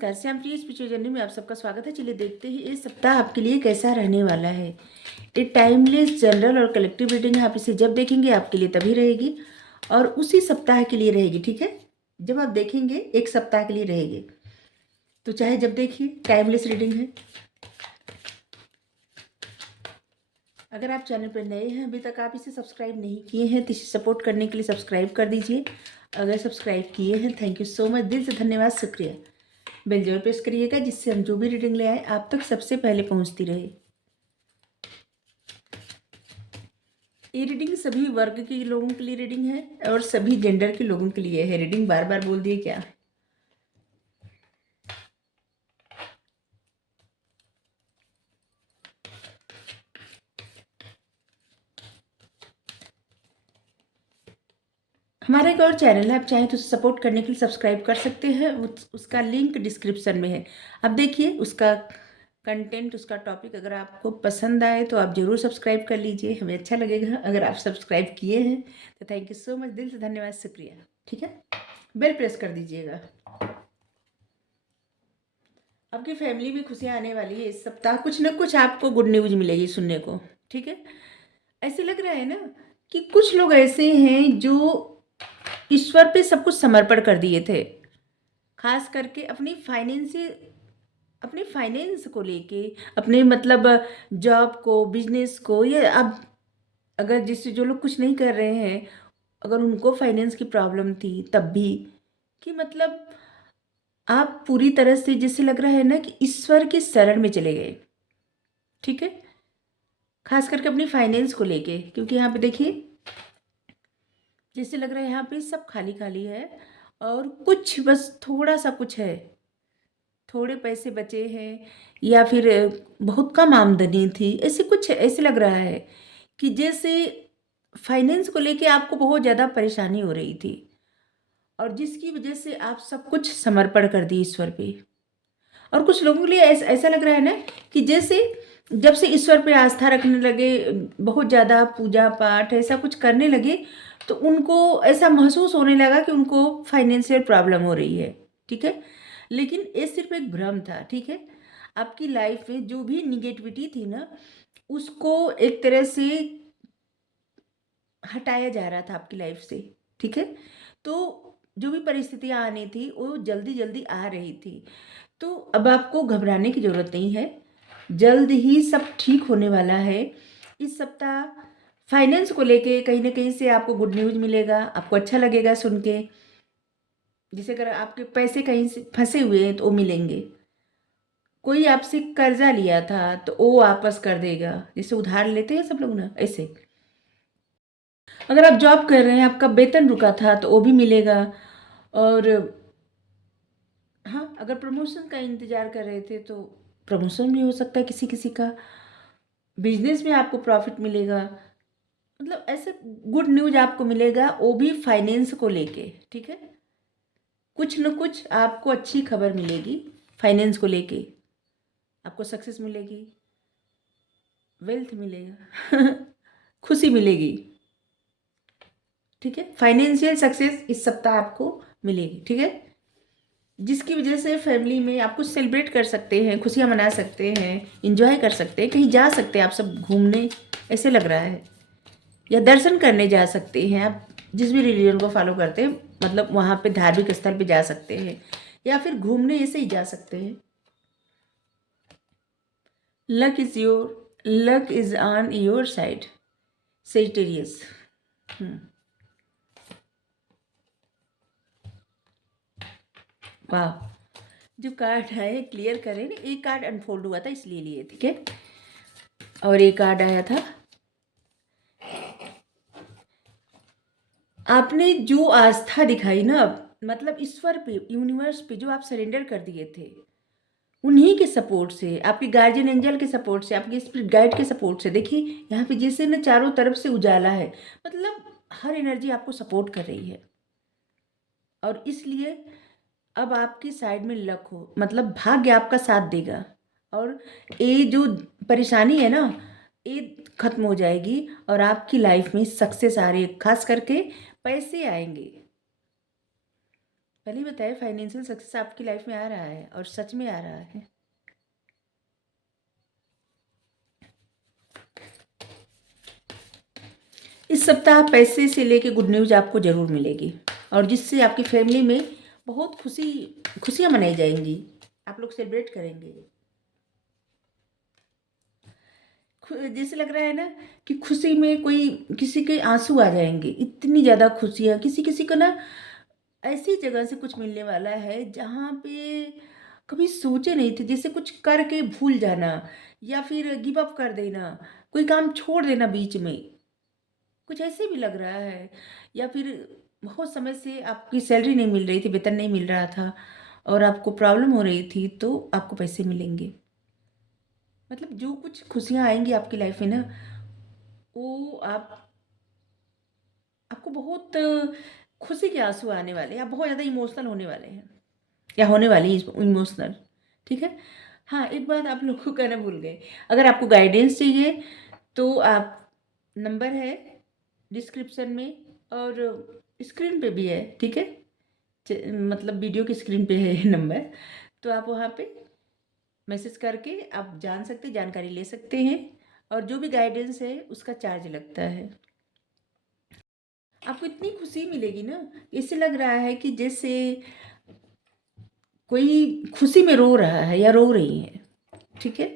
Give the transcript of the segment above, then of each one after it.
नमस्कार, श्याम प्रिय spiritual journey में आप सबका स्वागत है। चलिए देखते हैं इस सप्ताह आपके लिए कैसा रहने वाला है। ये टाइमलेस जनरल और कलेक्टिव रीडिंग है। आप इसे जब देखेंगे आपके लिए तभी रहेगी और उसी सप्ताह के लिए रहेगी, ठीक है। जब आप देखेंगे एक सप्ताह के लिए रहेगी, तो चाहे जब देखिए, टाइमलेस रीडिंग है। अगर आप चैनल पर नए हैं, अभी तक आप इसे सब्सक्राइब नहीं किए हैं, तो इसे सपोर्ट करने के लिए सब्सक्राइब कर दीजिए। अगर सब्सक्राइब किए हैं, थैंक यू सो मच, दिल से धन्यवाद, शुक्रिया। बेल जरूर प्रेस करिएगा, जिससे हम जो भी रीडिंग ले आए आप तक सबसे पहले पहुंचती रहे। ये रीडिंग सभी वर्ग के लोगों के लिए रीडिंग है और सभी जेंडर के लोगों के लिए है। रीडिंग बार बार बोल दिए क्या। हमारा एक और चैनल है, आप चाहें तो सपोर्ट करने के लिए सब्सक्राइब कर सकते हैं। उसका लिंक डिस्क्रिप्शन में है। अब देखिए उसका कंटेंट, उसका टॉपिक अगर आपको पसंद आए तो आप ज़रूर सब्सक्राइब कर लीजिए, हमें अच्छा लगेगा। अगर आप सब्सक्राइब किए हैं तो थैंक यू सो मच, दिल से धन्यवाद, शुक्रिया। ठीक है, बेल प्रेस कर दीजिएगा। आपकी फैमिली में खुशियाँ आने वाली है इस सप्ताह। कुछ ना कुछ आपको गुड न्यूज मिलेगी सुनने को, ठीक है। ऐसे लग रहा है ना कि कुछ लोग ऐसे हैं जो ईश्वर पे सब कुछ समर्पण कर दिए थे, खास करके अपने फाइनेंस को लेके, अपने मतलब जॉब को, बिजनेस को, या अब अगर जिससे जो लोग कुछ नहीं कर रहे हैं, अगर उनको फाइनेंस की प्रॉब्लम थी तब भी, कि मतलब आप पूरी तरह से जैसे लग रहा है ना कि ईश्वर के शरण में चले गए, ठीक है। खास करके अपनी फाइनेंस को लेके, क्योंकि यहाँ पे देखिए जैसे लग रहा है यहाँ पे सब खाली खाली है और कुछ बस थोड़ा सा कुछ है, थोड़े पैसे बचे हैं या फिर बहुत कम आमदनी थी, ऐसे कुछ ऐसे लग रहा है कि जैसे फाइनेंस को लेके आपको बहुत ज़्यादा परेशानी हो रही थी और जिसकी वजह से आप सब कुछ समर्पण कर दिए ईश्वर पे। और कुछ लोगों के लिए ऐसा लग रहा है ना कि जैसे जब से ईश्वर पे आस्था रखने लगे, बहुत ज़्यादा पूजा पाठ ऐसा कुछ करने लगे, तो उनको ऐसा महसूस होने लगा कि उनको फाइनेंशियल प्रॉब्लम हो रही है, ठीक है। लेकिन ये सिर्फ एक भ्रम था, ठीक है। आपकी लाइफ में जो भी निगेटिविटी थी ना, उसको एक तरह से हटाया जा रहा था आपकी लाइफ से, ठीक है। तो जो भी परिस्थितियाँ आनी थी वो जल्दी जल्दी आ रही थी, तो अब आपको घबराने की ज़रूरत नहीं है। जल्द ही सब ठीक होने वाला है। इस सप्ताह फाइनेंस को लेके कहीं ना कहीं से आपको गुड न्यूज़ मिलेगा, आपको अच्छा लगेगा सुन के। जैसे अगर आपके पैसे कहीं से फंसे हुए हैं तो वो मिलेंगे। कोई आपसे कर्जा लिया था तो वो वापस कर देगा, जैसे उधार लेते हैं सब लोग ना, ऐसे। अगर आप जॉब कर रहे हैं, आपका वेतन रुका था तो वो भी मिलेगा। और हाँ, अगर प्रमोशन का इंतजार कर रहे थे तो प्रमोशन भी हो सकता है किसी किसी का। बिजनेस में आपको प्रॉफिट मिलेगा, मतलब ऐसे गुड न्यूज आपको मिलेगा, वो भी फाइनेंस को लेके, ठीक है। कुछ न कुछ आपको अच्छी खबर मिलेगी फाइनेंस को लेके। आपको सक्सेस मिलेगी, वेल्थ मिलेगा खुशी मिलेगी, ठीक है। फाइनेंशियल सक्सेस इस सप्ताह आपको मिलेगी, ठीक है। जिसकी वजह से फैमिली में आप कुछ सेलिब्रेट कर सकते हैं, खुशियाँ मना सकते हैं, इंजॉय कर सकते हैं, कहीं जा सकते हैं आप सब घूमने, ऐसे लग रहा है। या दर्शन करने जा सकते हैं, आप जिस भी रिलीजन को फॉलो करते हैं, मतलब वहाँ पे धार्मिक स्थल पे जा सकते हैं या फिर घूमने ऐसे ही जा सकते हैं। Luck is on your side, Sagittarius. वाह, जो कार्ड है क्लियर करें ना, एक कार्ड अनफोल्ड हुआ था इसलिए लिए, ठीक है। और एक कार्ड आया था, आपने जो आस्था दिखाई ना, मतलब ईश्वर पे, यूनिवर्स पे, जो आप सरेंडर कर दिए थे, उन्हीं के सपोर्ट से, आपके गार्जियन एंजल के सपोर्ट से, आपके स्पिरिट गाइड के सपोर्ट से, देखिए यहाँ पे जैसे ना चारों तरफ से उजाला है, मतलब हर एनर्जी आपको सपोर्ट कर रही है। और इसलिए अब आपकी साइड में लक हो, मतलब भाग्य आपका साथ देगा और ये जो परेशानी है ना, ये खत्म हो जाएगी और आपकी लाइफ में सक्सेस आ रही है, खास करके पैसे आएंगे। पहले ही बताया, फाइनेंशियल सक्सेस आपकी लाइफ में आ रहा है और सच में आ रहा है। इस सप्ताह पैसे से लेके गुड न्यूज़ आपको ज़रूर मिलेगी, और जिससे आपकी फैमिली में बहुत खुशियाँ मनाई जाएंगी, आप लोग सेलिब्रेट करेंगे। जैसे लग रहा है ना कि खुशी में कोई किसी के आंसू आ जाएंगे, इतनी ज़्यादा खुशियाँ। किसी किसी को ना ऐसी जगह से कुछ मिलने वाला है जहाँ पे कभी सोचे नहीं थे, जैसे कुछ करके भूल जाना या फिर गिव अप कर देना, कोई काम छोड़ देना बीच में, कुछ ऐसे भी लग रहा है। या फिर बहुत समय से आपकी सैलरी नहीं मिल रही थी, वेतन नहीं मिल रहा था और आपको प्रॉब्लम हो रही थी, तो आपको पैसे मिलेंगे। मतलब जो कुछ खुशियाँ आएंगी आपकी लाइफ में ना, वो आपको बहुत खुशी के आंसू आने वाले हैं, आप बहुत ज़्यादा इमोशनल होने वाले हैं या होने वाली इमोशनल। ठीक है। हाँ, एक बात आप लोग को कहना भूल गए, अगर आपको गाइडेंस चाहिए तो आप, नंबर है डिस्क्रिप्शन में और स्क्रीन पे भी है। ठीक है। मतलब वीडियो की स्क्रीन पे है नंबर, तो आप वहाँ पे मैसेज करके आप जान सकते, जानकारी ले सकते हैं, और जो भी गाइडेंस है उसका चार्ज लगता है। आपको इतनी खुशी मिलेगी ना, इससे लग रहा है कि जैसे कोई खुशी में रो रहा है या रो रही है। ठीक है।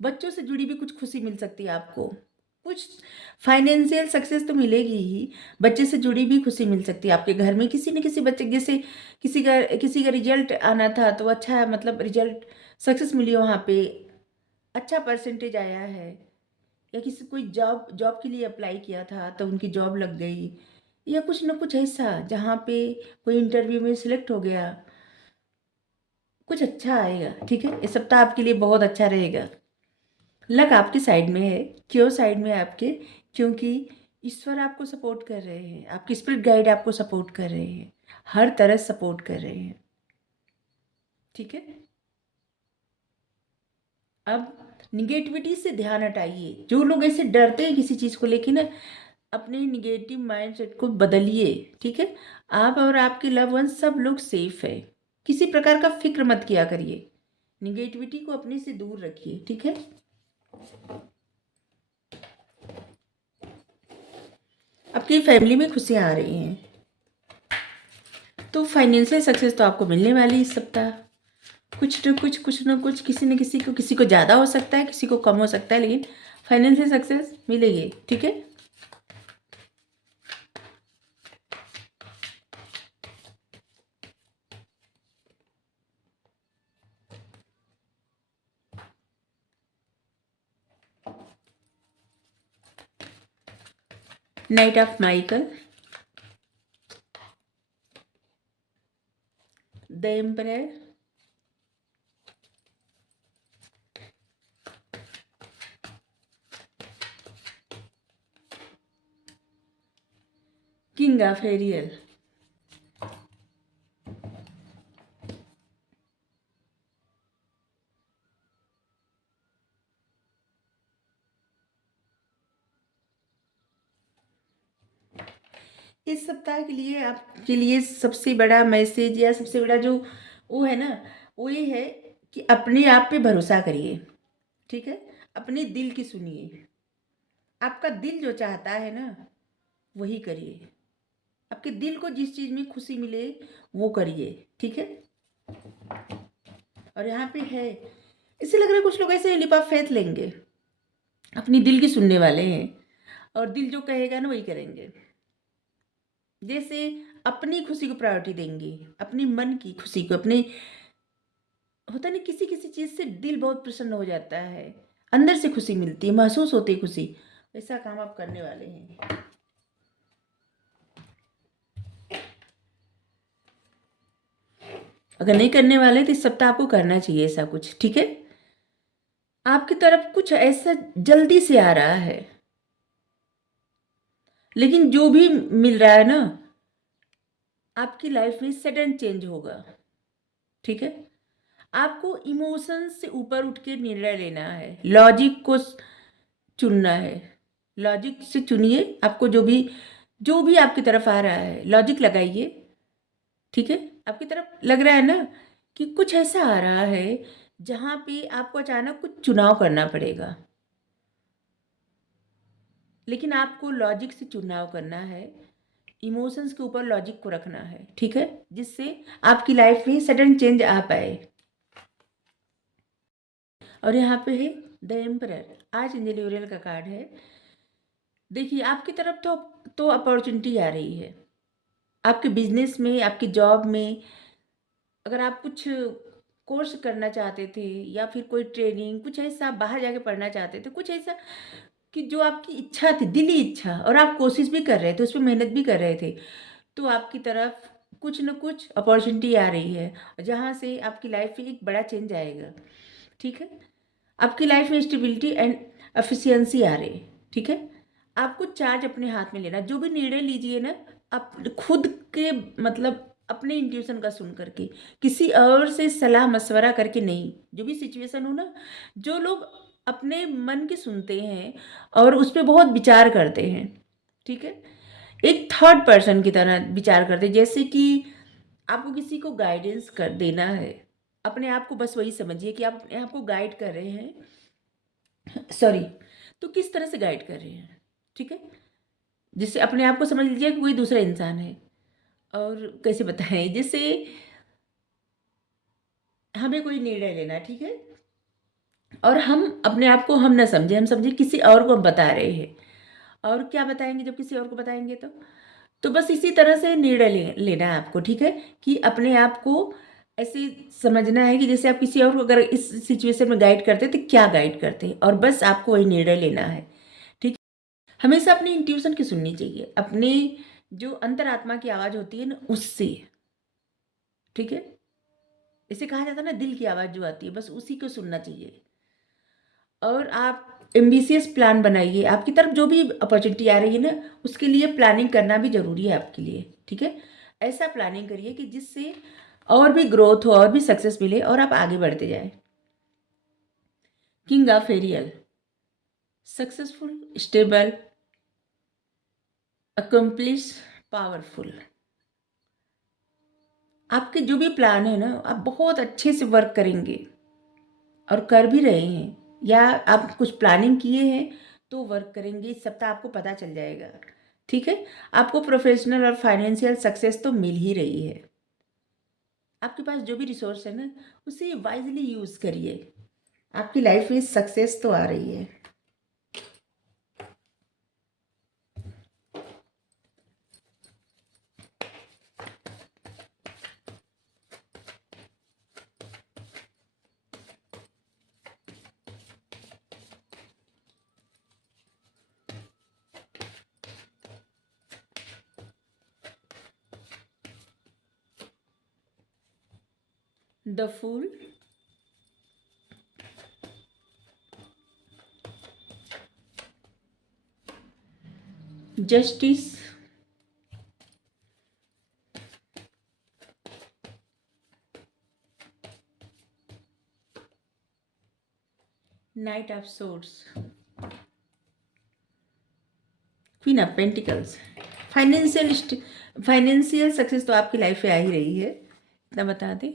बच्चों से जुड़ी भी कुछ खुशी मिल सकती है आपको, कुछ फाइनेंशियल सक्सेस तो मिलेगी ही, बच्चे से जुड़ी भी खुशी मिल सकती है। आपके घर में किसी न किसी बच्चे, जैसे किसी का रिजल्ट आना था तो अच्छा, मतलब रिजल्ट सक्सेस मिली वहाँ पे, अच्छा परसेंटेज आया है, या किसी कोई जॉब जॉब के लिए अप्लाई किया था तो उनकी जॉब लग गई, या कुछ ना कुछ ऐसा जहाँ पे कोई इंटरव्यू में सिलेक्ट हो गया, कुछ अच्छा आएगा। ठीक है। इस सप्ताह आपके लिए बहुत अच्छा रहेगा। लक आपकी साइड में है। क्यों साइड में है आपके? क्योंकि ईश्वर आपको सपोर्ट कर रहे हैं, आपकी स्पिरिट गाइड आपको सपोर्ट कर रहे हैं, हर तरह सपोर्ट कर रहे हैं। ठीक है। अब निगेटिविटी से ध्यान हटाइए। जो लोग ऐसे डरते हैं किसी चीज़ को लेके ना, अपने निगेटिव माइंडसेट को बदलिए। ठीक है। आप और आपके लव वन सब लोग सेफ है, किसी प्रकार का फिक्र मत किया करिए, निगेटिविटी को अपने से दूर रखिए। ठीक है। आपकी फैमिली में खुशियाँ आ रही हैं, तो फाइनेंशियल सक्सेस तो आपको मिलने वाली इस सप्ताह। कुछ किसी न किसी को ज़्यादा हो सकता है, किसी को कम हो सकता है, लेकिन फाइनेंशियल सक्सेस मिलेगी। ठीक है। Knight of Michael, the emperor, king of Ariel. इस सप्ताह के लिए आपके लिए सबसे बड़ा मैसेज या सबसे बड़ा जो वो है ना, वो ये है कि अपने आप पे भरोसा करिए। ठीक है। अपने दिल की सुनिए, आपका दिल जो चाहता है ना वही करिए, आपके दिल को जिस चीज़ में खुशी मिले वो करिए। ठीक है। और यहाँ पे है, इससे लग रहा है कुछ लोग ऐसे लिप ऑफ फेथ लेंगे, अपनी दिल की सुनने वाले हैं, और दिल जो कहेगा ना वही करेंगे। जैसे अपनी खुशी को प्रायोरिटी देंगे, अपनी मन की खुशी को, अपने, होता नहीं किसी किसी चीज़ से दिल बहुत प्रसन्न हो जाता है, अंदर से खुशी मिलती है, महसूस होती है खुशी, ऐसा काम आप करने वाले हैं। अगर नहीं करने वाले तो इस सप्ताह आपको करना चाहिए ऐसा कुछ। ठीक है। आपकी तरफ कुछ ऐसा जल्दी से आ रहा है, लेकिन जो भी मिल रहा है ना, आपकी लाइफ में सडन चेंज होगा। ठीक है। आपको इमोशंस से ऊपर उठ के निर्णय लेना है, लॉजिक को चुनना है। लॉजिक से चुनिए, आपको जो भी आपकी तरफ आ रहा है लॉजिक लगाइए। ठीक है। आपकी तरफ लग रहा है ना कि कुछ ऐसा आ रहा है जहाँ पे आपको अचानक कुछ चुनाव करना पड़ेगा, लेकिन आपको लॉजिक से चुनाव करना है, इमोशंस के ऊपर लॉजिक को रखना है, ठीक है, जिससे आपकी लाइफ में सडन चेंज आ पाए। और यहाँ पे है द एम्परर, आज एंजल यूरियल का कार्ड है। देखिए आपकी तरफ तो अपॉर्चुनिटी आ रही है, आपके बिजनेस में, आपकी जॉब में। अगर आप कुछ कोर्स करना चाहते थे या फिर कोई ट्रेनिंग, कुछ ऐसा बाहर जाके पढ़ना चाहते थे, कुछ ऐसा कि जो आपकी इच्छा थी, दिली इच्छा, और आप कोशिश भी कर रहे थे, उसमें मेहनत भी कर रहे थे, तो आपकी तरफ कुछ न कुछ अपॉर्चुनिटी आ रही है, जहाँ से आपकी लाइफ में एक बड़ा चेंज आएगा, ठीक है। आपकी लाइफ में स्टेबिलिटी एंड एफिशिएंसी आ रही है, ठीक है। आपको चार्ज अपने हाथ में लेना, जो भी निर्णय लीजिए ना, आप खुद के मतलब अपने इंट्यूशन का सुन करके, किसी और से सलाह मशवरा करके नहीं। जो भी सिचुएशन हो ना, जो लोग अपने मन की सुनते हैं और उस पर बहुत विचार करते हैं, ठीक है, एक थर्ड पर्सन की तरह विचार करते हैं, जैसे कि आपको किसी को गाइडेंस कर देना है, अपने आप को बस वही समझिए कि आप अपने आप को गाइड कर रहे हैं, सॉरी, तो किस तरह से गाइड कर रहे हैं, ठीक है, जिससे अपने आप को समझ लीजिए कि कोई दूसरा इंसान है। और कैसे बताएं, जैसे हमें कोई निर्णय लेना है, ठीक है, और हम अपने आप को हम ना समझे, हम समझे किसी और को हम बता रहे हैं। और क्या बताएंगे जब किसी और को बताएंगे तो बस इसी तरह से निर्णय लेना है आपको, ठीक है, कि अपने आप को ऐसे समझना है कि जैसे आप किसी और को अगर इस सिचुएशन में गाइड करते तो क्या गाइड करते, और बस आपको वही निर्णय लेना है, ठीक। हमेशा अपनी इंट्यूशन की सुननी चाहिए, अपनी जो अंतरात्मा की आवाज़ होती है ना, उससे, ठीक है। इसे कहा जाता है ना, दिल की आवाज़ जो आती है, बस उसी को सुनना चाहिए। और आप एम्बिशियस प्लान बनाइए, आपकी तरफ जो भी अपॉर्चुनिटी आ रही है ना, उसके लिए प्लानिंग करना भी ज़रूरी है आपके लिए, ठीक है। ऐसा प्लानिंग करिए कि जिससे और भी ग्रोथ हो, और भी सक्सेस मिले, और आप आगे बढ़ते जाए। King of Ariel, successful, stable, accomplish, powerful. आपके जो भी प्लान है ना, आप बहुत अच्छे से वर्क करेंगे और कर भी रहे हैं, या आप कुछ प्लानिंग किए हैं तो वर्क करेंगे, इस सप्ताह आपको पता चल जाएगा, ठीक है। आपको प्रोफेशनल और फाइनेंशियल सक्सेस तो मिल ही रही है। आपके पास जो भी रिसोर्स है ना, उसे वाइजली यूज़ करिए, आपकी लाइफ में सक्सेस तो आ रही है। The fool, justice, knight of swords, queen of pentacles. Financial success तो आपकी लाइफ में आ ही रही है, इतना बता दें।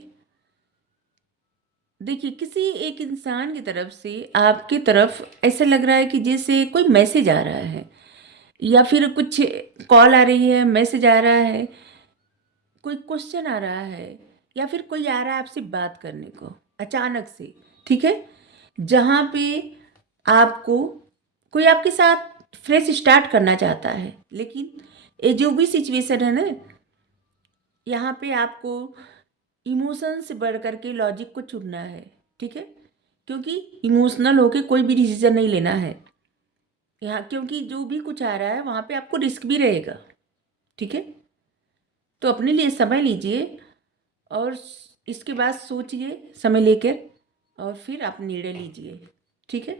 देखिए किसी एक इंसान की तरफ से आपकी तरफ ऐसा लग रहा है कि जैसे कोई मैसेज आ रहा है, या फिर कुछ कॉल आ रही है, मैसेज आ रहा है, कोई क्वेश्चन आ रहा है, या फिर कोई आ रहा है आपसे बात करने को अचानक से, ठीक है, जहाँ पे आपको कोई आपके साथ फ्रेश स्टार्ट करना चाहता है, लेकिन ये जो भी सिचुएशन है ना, यहाँ पे आपको इमोशन से बढ़ करके लॉजिक को चुनना है, ठीक है, क्योंकि इमोशनल होके कोई भी डिसीजन नहीं लेना है यहाँ, क्योंकि जो भी कुछ आ रहा है वहाँ पे आपको रिस्क भी रहेगा, ठीक है। तो अपने लिए समय लीजिए, और इसके बाद सोचिए समय लेकर, और फिर आप निर्णय लीजिए, ठीक है।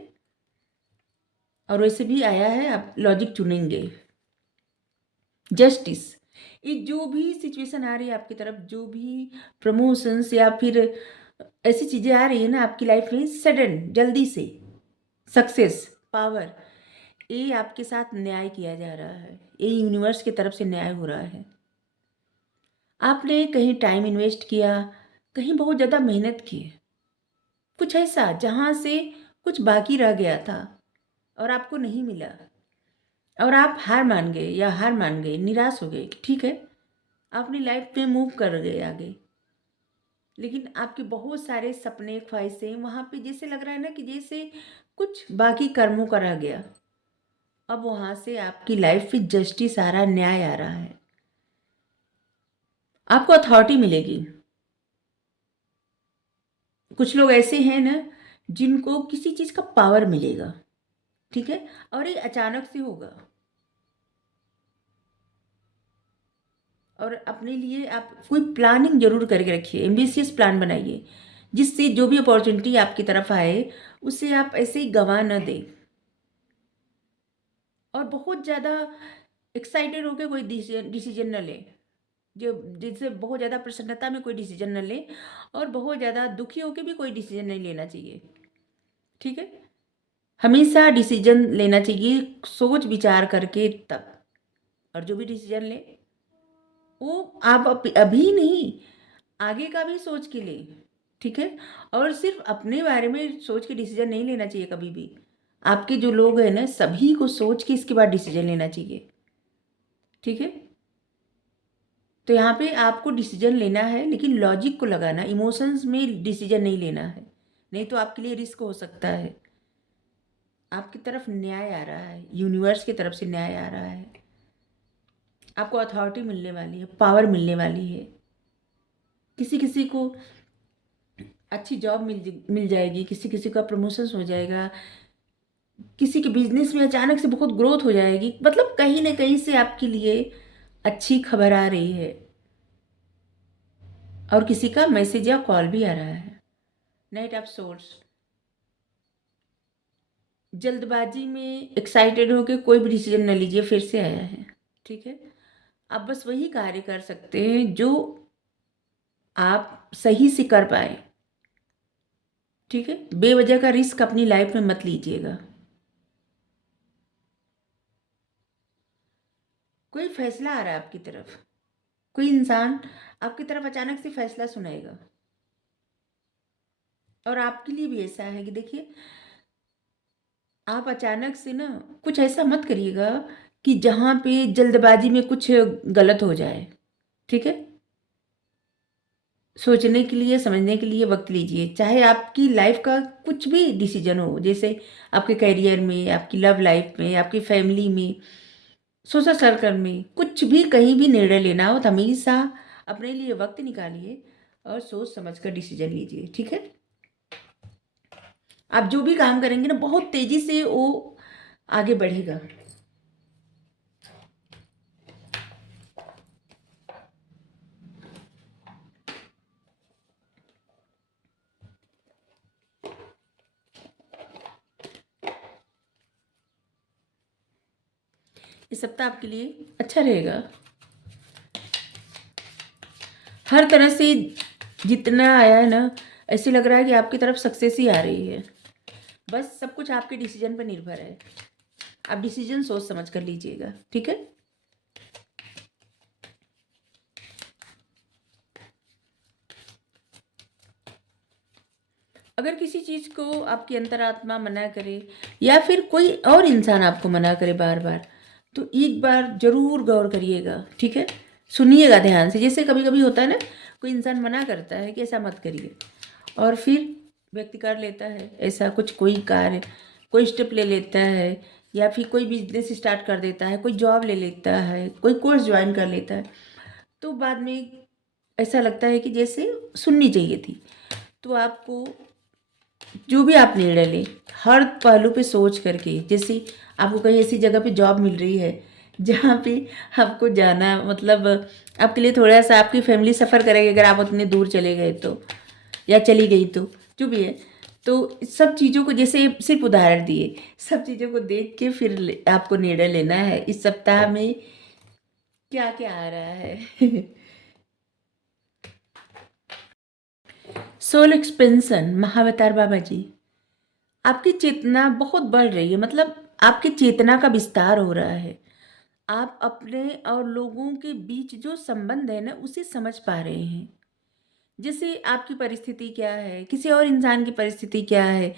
और वैसे भी आया है, आप लॉजिक चुनेंगे। जस्टिस, ये जो भी सिचुएशन आ रही है आपकी तरफ, जो भी प्रमोशंस या फिर ऐसी चीज़ें आ रही है ना आपकी लाइफ में, सडन जल्दी से सक्सेस, पावर, ये आपके साथ न्याय किया जा रहा है, ये यूनिवर्स की तरफ से न्याय हो रहा है। आपने कहीं टाइम इन्वेस्ट किया, कहीं बहुत ज़्यादा मेहनत की, कुछ ऐसा जहाँ से कुछ बाकी रह गया था और आपको नहीं मिला, और आप हार मान गए, निराश हो गए कि ठीक है, अपनी लाइफ में मूव कर गए आगे। लेकिन आपके बहुत सारे सपने, ख्वाहिशें वहाँ पे जैसे लग रहा है ना कि जैसे कुछ बाकी कर्मों का रह गया। अब वहाँ से आपकी लाइफ में जस्टिस आ रहा है, न्याय आ रहा है, आपको अथॉरिटी मिलेगी। कुछ लोग ऐसे हैं ना जिनको किसी चीज़ का पावर मिलेगा, ठीक है, और ये अचानक से होगा। और अपने लिए आप कोई प्लानिंग जरूर करके रखिए, एम्बिशियस प्लान बनाइए, जिससे जो भी अपॉर्चुनिटी आपकी तरफ आए उसे आप ऐसे ही गंवा न दें। और बहुत ज़्यादा एक्साइटेड होकर कोई डिसीजन न लें, जो जिससे बहुत ज़्यादा प्रसन्नता में कोई डिसीजन न लें, और बहुत ज़्यादा दुखी होकर भी कोई डिसीजन नहीं लेना चाहिए, ठीक है। हमेशा डिसीजन लेना चाहिए सोच विचार करके तब, और जो भी डिसीजन ले वो आप अभी नहीं, आगे का भी सोच के ले, ठीक है। और सिर्फ अपने बारे में सोच के डिसीजन नहीं लेना चाहिए कभी भी, आपके जो लोग हैं ना सभी को सोच के इसके बाद डिसीजन लेना चाहिए, ठीक है। तो यहाँ पे आपको डिसीजन लेना है, लेकिन लॉजिक को लगाना, इमोशंस में डिसीजन नहीं लेना है, नहीं तो आपके लिए रिस्क हो सकता है। आपकी तरफ न्याय आ रहा है, यूनिवर्स की तरफ से न्याय आ रहा है, आपको अथॉरिटी मिलने वाली है, पावर मिलने वाली है। किसी किसी को अच्छी जॉब मिल जाएगी, किसी किसी का प्रमोशन हो जाएगा, किसी के बिजनेस में अचानक से बहुत ग्रोथ हो जाएगी, मतलब कहीं ना कहीं से आपके लिए अच्छी खबर आ रही है। और किसी का मैसेज या कॉल भी आ रहा है। नाइट ऑफ सोर्स, जल्दबाजी में एक्साइटेड होकर कोई भी डिसीजन न लीजिए, फिर से आया है, ठीक है। आप बस वही कार्य कर सकते हैं जो आप सही से कर पाए, ठीक है। बेवजह का रिस्क अपनी लाइफ में मत लीजिएगा। कोई फैसला आ रहा है आपकी तरफ, कोई इंसान आपकी तरफ अचानक से फैसला सुनाएगा, और आपके लिए भी ऐसा है कि देखिए, आप अचानक से ना कुछ ऐसा मत करिएगा कि जहाँ पे जल्दबाजी में कुछ गलत हो जाए, ठीक है। सोचने के लिए, समझने के लिए वक्त लीजिए, चाहे आपकी लाइफ का कुछ भी डिसीजन हो, जैसे आपके करियर में, आपकी लव लाइफ में, आपकी फैमिली में, सोशल सर्कल में, कुछ भी कहीं भी निर्णय लेना हो तो हमेशा अपने लिए वक्त निकालिए और सोच समझ कर डिसीजन लीजिए, ठीक है। आप जो भी काम करेंगे ना बहुत तेजी से वो आगे बढ़ेगा। इस सप्ताह आपके लिए अच्छा रहेगा, हर तरह से जितना आया है ना, ऐसे लग रहा है कि आपकी तरफ सक्सेस ही आ रही है। बस सब कुछ आपके डिसीजन पर निर्भर है, आप डिसीजन सोच समझ कर लीजिएगा, ठीक है। अगर किसी चीज़ को आपकी अंतरात्मा मना करे, या फिर कोई और इंसान आपको मना करे बार बार, तो एक बार जरूर गौर करिएगा, ठीक है। सुनिएगा ध्यान से, जैसे कभी कभी होता है ना, कोई इंसान मना करता है कि ऐसा मत करिए, और फिर व्यक्ति कर लेता है ऐसा कुछ, कोई कार्य, कोई स्टेप ले लेता है, या फिर कोई बिजनेस स्टार्ट कर देता है, कोई जॉब ले लेता है, कोई कोर्स ज्वाइन कर लेता है, तो बाद में ऐसा लगता है कि जैसे सुननी चाहिए थी। तो आपको जो भी आप निर्णय लें, हर पहलू पे सोच करके, जैसे आपको कहीं ऐसी जगह पे जॉब मिल रही है जहाँ पे आपको जाना, मतलब आपके लिए थोड़ा सा आपकी फैमिली सफ़र करेगी अगर आप उतने दूर चले गए तो, या चली गई तो, जो भी है। तो सब चीज़ों को, जैसे सिर्फ उदाहरण दिए, सब चीज़ों को देख के फिर आपको निर्णय लेना है इस सप्ताह में क्या क्या आ रहा है। सोल एक्सपेंशन, महाअवतार बाबा जी, आपकी चेतना बहुत बढ़ रही है, मतलब आपकी चेतना का विस्तार हो रहा है, आप अपने और लोगों के बीच जो संबंध है ना, उसे समझ पा रहे हैं। जैसे आपकी परिस्थिति क्या है, किसी और इंसान की परिस्थिति क्या है,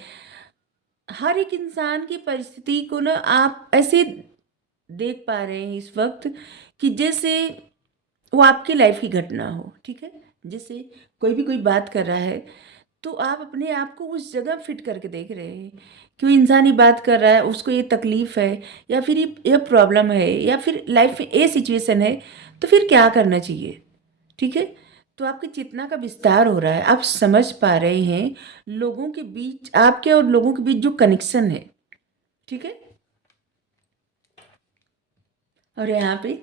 हर एक इंसान की परिस्थिति को ना आप ऐसे देख पा रहे हैं इस वक़्त कि जैसे वो आपकी लाइफ़ की घटना हो, ठीक है? जैसे कोई भी कोई बात कर रहा है, तो आप अपने आप को उस जगह फिट करके देख रहे हैं कि वो इंसान ये बात कर रहा है, उसको ये तकलीफ़ है या फिर ये प्रॉब्लम है या फिर लाइफ़ में ये सिचुएशन है, तो फिर क्या करना चाहिए, ठीक है? तो आपकी चेतना का विस्तार हो रहा है, आप समझ पा रहे हैं लोगों के बीच, आपके और लोगों के बीच जो कनेक्शन है, ठीक है? और यहाँ पे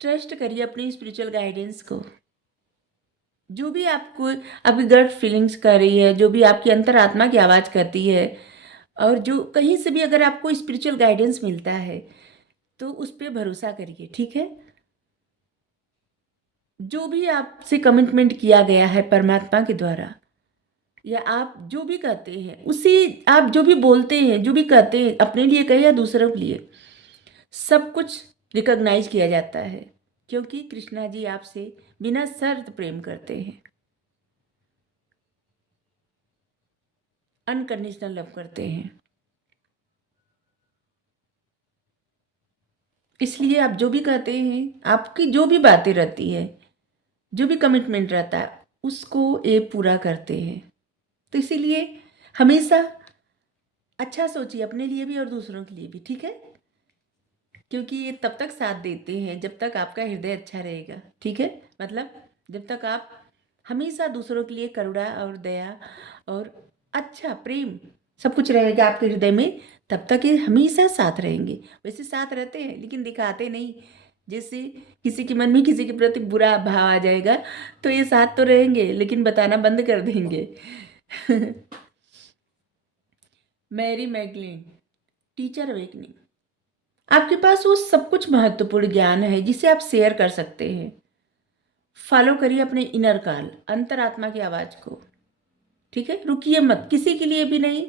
ट्रस्ट करिए अपनी स्पिरिचुअल गाइडेंस को। जो भी आपको आपकी गट फीलिंग्स कर रही है, जो भी आपकी अंतरात्मा की आवाज़ करती है और जो कहीं से भी अगर आपको स्पिरिचुअल गाइडेंस मिलता है, तो उस पे भरोसा करिए, ठीक है? जो भी आपसे कमिटमेंट किया गया है परमात्मा के द्वारा या आप जो भी कहते हैं, उसी आप जो भी बोलते हैं, जो भी कहते हैं, अपने लिए कहें या दूसरों के लिए, सब कुछ रिकॉग्नाइज़ किया जाता है, क्योंकि कृष्णा जी आपसे बिना शर्त प्रेम करते हैं, अनकंडीशनल लव करते हैं। इसलिए आप जो भी कहते हैं, आपकी जो भी बातें रहती है, जो भी कमिटमेंट रहता है, उसको ये पूरा करते हैं। तो इसीलिए हमेशा अच्छा सोचिए अपने लिए भी और दूसरों के लिए भी, ठीक है? क्योंकि ये तब तक साथ देते हैं जब तक आपका हृदय अच्छा रहेगा, ठीक है? मतलब जब तक आप हमेशा दूसरों के लिए करुणा और दया और अच्छा प्रेम सब कुछ रहेगा आपके हृदय में, तब तक ये हमेशा साथ रहेंगे। वैसे साथ रहते हैं लेकिन दिखाते नहीं। जैसे किसी के मन में किसी के प्रति बुरा भाव आ जाएगा तो ये साथ तो रहेंगे लेकिन बताना बंद कर देंगे। Mary Magdalene, teacher awakening. आपके पास वो सब कुछ महत्वपूर्ण ज्ञान है जिसे आप शेयर कर सकते हैं। फॉलो करिए अपने इनर कॉल, अंतरात्मा की आवाज़ को, ठीक है? रुकिए मत, किसी के लिए भी नहीं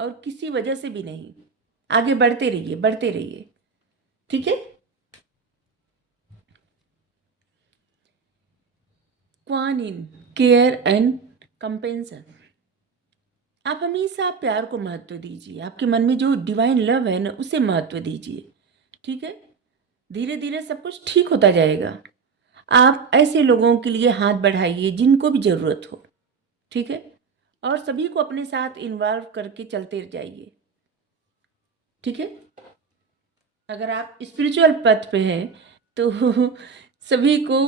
और किसी वजह से भी नहीं। आगे बढ़ते रहिए, बढ़ते रहिए, ठीक है? Kwan Yin, care and compassion. आप हमेशा प्यार को महत्व दीजिए, आपके मन में जो डिवाइन लव है ना, उसे महत्व दीजिए, ठीक है? धीरे धीरे सब कुछ ठीक होता जाएगा। आप ऐसे लोगों के लिए हाथ बढ़ाइए जिनको भी ज़रूरत हो, ठीक है? और सभी को अपने साथ इन्वॉल्व करके चलते जाइए, ठीक है? अगर आप स्पिरिचुअल पथ पे हैं तो सभी को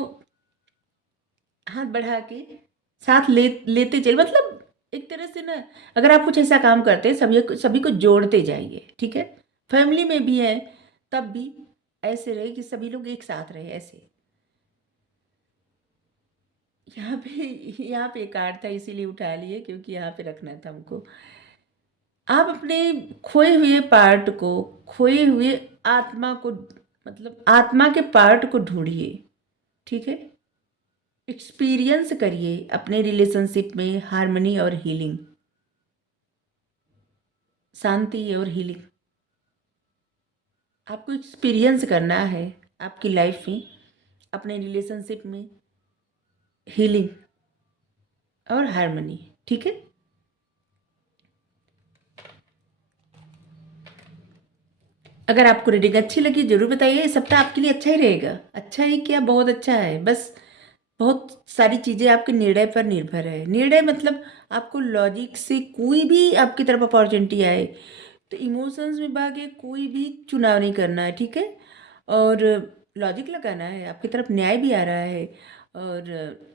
हाथ बढ़ा के साथ लेते चलिए, मतलब एक तरह से ना, अगर आप कुछ ऐसा काम करते हैं सभी को जोड़ते जाइए, ठीक है? फैमिली में भी है तब भी ऐसे रहे कि सभी लोग एक साथ रहे, ऐसे। यहाँ पे यहाँ पे कार्ड था इसीलिए उठा लिए क्योंकि यहाँ पे रखना था हमको। आप अपने खोए हुए पार्ट को, खोए हुए आत्मा को, मतलब आत्मा के पार्ट को ढूंढिए, ठीक है? एक्सपीरियंस करिए अपने रिलेशनशिप में हार्मनी और हीलिंग, शांति और हीलिंग। आपको एक्सपीरियंस करना है आपकी लाइफ में, अपने रिलेशनशिप में हीलिंग और हार्मनी, ठीक है? अगर आपको रीडिंग अच्छी लगी ज़रूर बताइए। ये सप्ताह आपके लिए अच्छा ही रहेगा। अच्छा ही क्या, बहुत अच्छा है। बस बहुत सारी चीज़ें आपके निर्णय पर निर्भर है। निर्णय मतलब आपको लॉजिक से कोई भी आपकी तरफ अपॉर्चुनिटी आए तो इमोशंस में भागे कोई भी चुनाव नहीं करना है, ठीक है? और लॉजिक लगाना है, आपकी तरफ न्याय भी आ रहा है और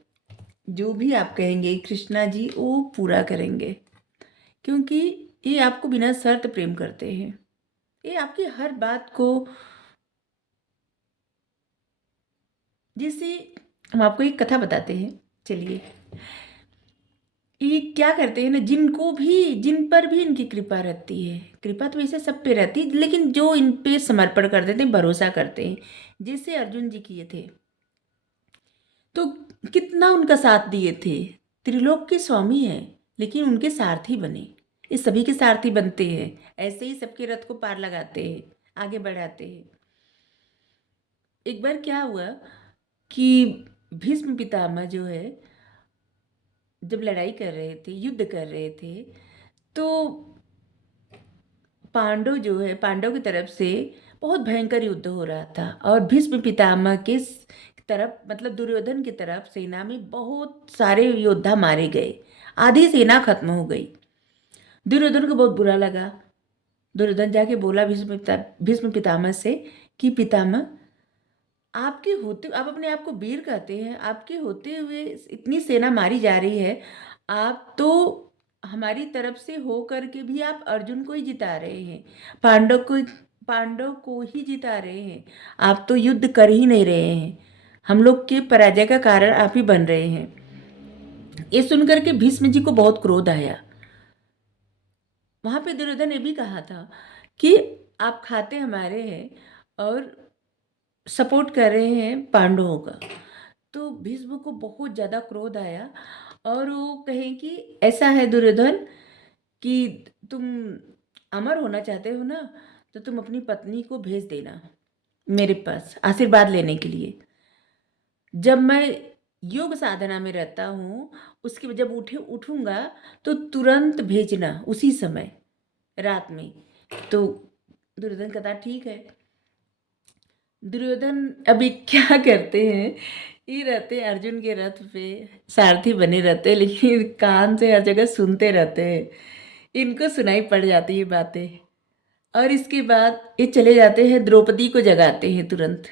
जो भी आप कहेंगे कृष्णा जी वो पूरा करेंगे, क्योंकि ये आपको बिना शर्त प्रेम करते हैं। ये आपकी हर बात को, जैसे हम आपको एक कथा बताते हैं, चलिए। ये क्या करते हैं ना, जिन पर भी इनकी कृपा रहती है, कृपा तो वैसे सब पे रहती है, लेकिन जो इन पे समर्पण कर देते हैं, भरोसा करते हैं, जैसे अर्जुन जी किए थे, तो कितना उनका साथ दिए थे। त्रिलोक के स्वामी हैं लेकिन उनके सारथी बने। ये सभी के सारथी बनते हैं, ऐसे ही सबके रथ को पार लगाते हैं। आगे बढ़ाते हैं। एक बार क्या हुआ कि भीष्म पितामह जो है, जब लड़ाई कर रहे थे, युद्ध कर रहे थे, तो पांडव की तरफ से बहुत भयंकर युद्ध हो रहा था, और भीष्म पितामह के तरफ, मतलब दुर्योधन की तरफ सेना में बहुत सारे योद्धा मारे गए, आधी सेना खत्म हो गई। दुर्योधन को बहुत बुरा लगा। दुर्योधन जाके बोला भीष्म पितामह से कि पितामह, आपके होते, आप अपने आप को वीर कहते हैं, आपके होते हुए इतनी सेना मारी जा रही है, आप तो हमारी तरफ से हो करके भी आप अर्जुन को ही जिता रहे हैं, पांडव को ही जिता रहे हैं, आप तो युद्ध कर ही नहीं रहे हैं, हम लोग के पराजय का कारण आप ही बन रहे हैं। ये सुनकर के भीष्म जी को बहुत क्रोध आया। वहां पे दुर्योधन ने भी कहा था कि आप खाते हमारे हैं और सपोर्ट कर रहे हैं पांडवों का। तो भीष्म को बहुत ज़्यादा क्रोध आया, और वो कहें कि ऐसा है दुर्योधन कि तुम अमर होना चाहते हो ना, तो तुम अपनी पत्नी को भेज देना मेरे पास आशीर्वाद लेने के लिए। जब मैं योग साधना में रहता हूँ, उसके जब उठूंगा तो तुरंत भेजना, उसी समय रात में। तो दुर्योधन कहता ठीक है। दुर्योधन अभी क्या करते हैं, ये रहते हैं अर्जुन के रथ पे, सारथी बने रहते हैं, लेकिन कान से हर जगह सुनते रहते हैं, इनको सुनाई पड़ जाती है बातें। और इसके बाद ये चले जाते हैं, द्रौपदी को जगाते हैं तुरंत।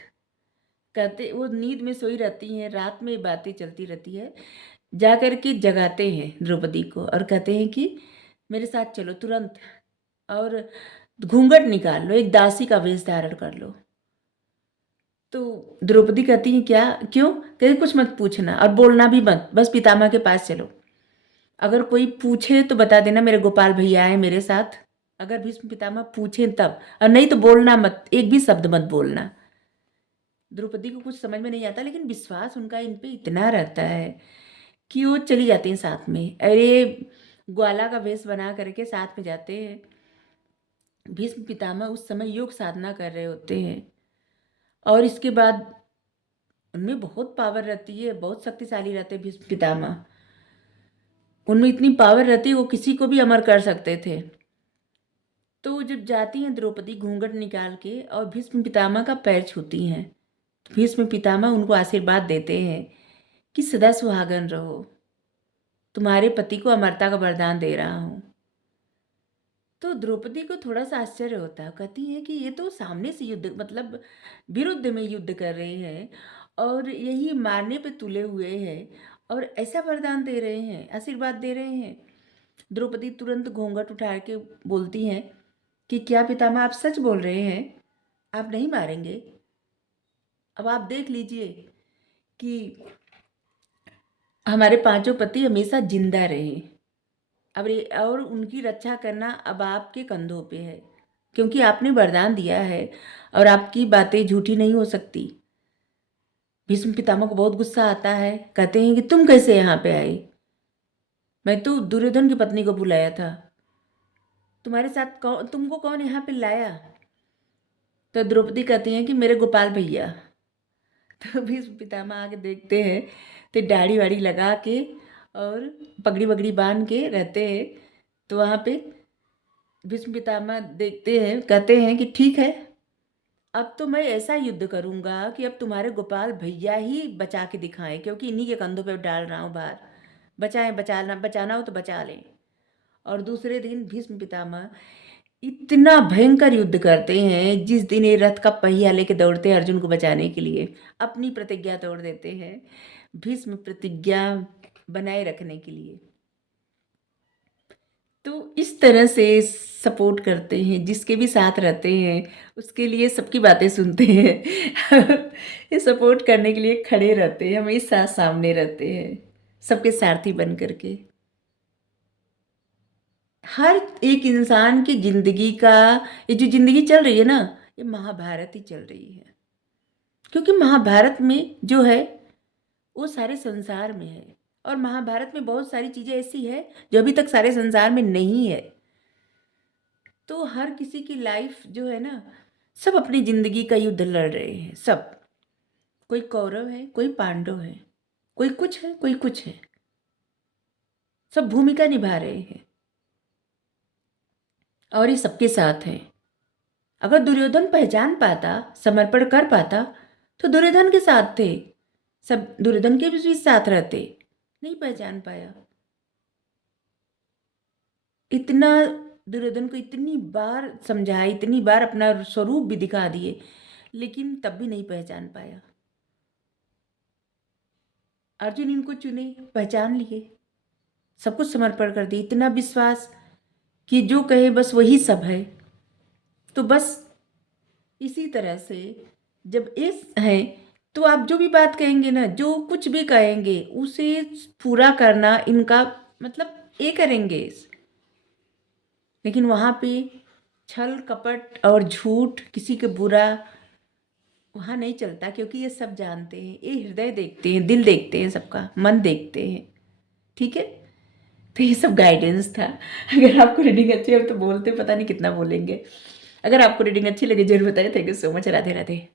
कहते, वो नींद में सोई रहती हैं, रात में बातें चलती रहती है, जा कर के जगाते हैं द्रौपदी को और कहते हैं कि मेरे साथ चलो तुरंत, और घूंघट निकाल लो, एक दासी का वेश धारण कर लो। तो द्रौपदी कहती है क्या, क्यों? कहते कुछ मत पूछना और बोलना भी मत, बस पितामह के पास चलो। अगर कोई पूछे तो बता देना मेरे गोपाल भैया है मेरे साथ, अगर भीष्म पितामह पूछे तब, और नहीं तो बोलना मत, एक भी शब्द मत बोलना। द्रौपदी को कुछ समझ में नहीं आता, लेकिन विश्वास उनका इन पे इतना रहता है कि वो चली जाती हैं साथ में। अरे ग्वाला का वेश बना करके साथ में जाते हैं। भीष्म पितामह उस समय योग साधना कर रहे होते हैं, और इसके बाद उनमें बहुत पावर रहती है, बहुत शक्तिशाली रहते हैं भीष्म पितामह। उनमें इतनी पावर रहती है, वो किसी को भी अमर कर सकते थे। तो जब जाती हैं द्रौपदी घूंघट निकाल के और भीष्म पितामह का पैर छूती हैं, तो भीष्म पितामह उनको आशीर्वाद देते हैं कि सदा सुहागन रहो, तुम्हारे पति को अमरता का वरदान दे रहा हूँ। तो द्रौपदी को थोड़ा सा आश्चर्य होता है, कहती है कि ये तो सामने से युद्ध, मतलब विरुद्ध में युद्ध कर रहे हैं, और यही मारने पे तुले हुए हैं, और ऐसा वरदान दे रहे हैं, आशीर्वाद दे रहे हैं। द्रौपदी तुरंत घूंघट उठा के बोलती हैं कि क्या पितामह आप सच बोल रहे हैं, आप नहीं मारेंगे? अब आप देख लीजिए कि हमारे पांचों पति हमेशा जिंदा रहे, अब और उनकी रक्षा करना अब आपके कंधों पे है, क्योंकि आपने वरदान दिया है और आपकी बातें झूठी नहीं हो सकती। भीष्म पितामह को बहुत गुस्सा आता है, कहते हैं कि तुम कैसे यहाँ पे आई? मैं तो दुर्योधन की पत्नी को बुलाया था, तुम्हारे साथ तुमको कौन यहाँ पे लाया? तो द्रौपदी कहती हैं कि मेरे गोपाल भैया। तो भीष्म पितामह आके देखते हैं, तो दाढ़ी वाड़ी लगा के और पगड़ी वगड़ी बांध के रहते हैं। तो वहाँ पे भीष्म पितामह देखते हैं, कहते हैं कि ठीक है, अब तो मैं ऐसा युद्ध करूंगा कि अब तुम्हारे गोपाल भैया ही बचा के दिखाएं, क्योंकि इन्हीं के कंधों पे डाल रहा हूँ भार। बचाएं, बचाना हो तो बचा लें। और दूसरे दिन भीष्म पितामह इतना भयंकर युद्ध करते हैं, जिस दिन ये रथ का पहिया लेके दौड़ते हैं अर्जुन को बचाने के लिए, अपनी प्रतिज्ञा तोड़ देते हैं, भीष्म प्रतिज्ञा बनाए रखने के लिए। तो इस तरह से सपोर्ट करते हैं, जिसके भी साथ रहते हैं उसके लिए सबकी बातें सुनते हैं। ये सपोर्ट करने के लिए खड़े रहते हैं, हमेशा सामने रहते हैं, सबके सारथी बन करके। हर एक इंसान की जिंदगी का, ये जो जिंदगी चल रही है ना, ये महाभारत ही चल रही है। क्योंकि महाभारत में जो है वो सारे संसार में है, और महाभारत में बहुत सारी चीजें ऐसी है जो अभी तक सारे संसार में नहीं है। तो हर किसी की लाइफ जो है ना, सब अपनी जिंदगी का युद्ध लड़ रहे हैं सब। कोई कौरव है, कोई पांडव है, कोई कुछ है, कोई कुछ है। सब भूमिका निभा रहे हैं और ये सबके साथ है। अगर दुर्योधन पहचान पाता, समर्पण कर पाता, तो दुर्योधन के साथ थे, सब दुर्योधन के भी साथ रहते। नहीं पहचान पाया। इतना दुर्योधन को इतनी बार समझाया, इतनी बार अपना स्वरूप भी दिखा दिए, लेकिन तब भी नहीं पहचान पाया। अर्जुन इनको चुने, पहचान लिए, सब कुछ समर्पण कर दिए, इतना विश्वास कि जो कहे बस वही सब है। तो बस इसी तरह से जब इस है तो आप जो भी बात कहेंगे ना, जो कुछ भी कहेंगे उसे पूरा करना इनका मतलब ये करेंगे। लेकिन वहाँ पे छल कपट और झूठ, किसी के बुरा वहाँ नहीं चलता, क्योंकि ये सब जानते हैं, ये हृदय देखते हैं, दिल देखते हैं, सबका मन देखते हैं। ठीक है, तो ये सब गाइडेंस था। अगर आपको रीडिंग अच्छी है तो बोलते पता नहीं कितना बोलेंगे। अगर आपको रीडिंग अच्छी लगी जरूर बताइए। Thank you so much. Radhe Radhe.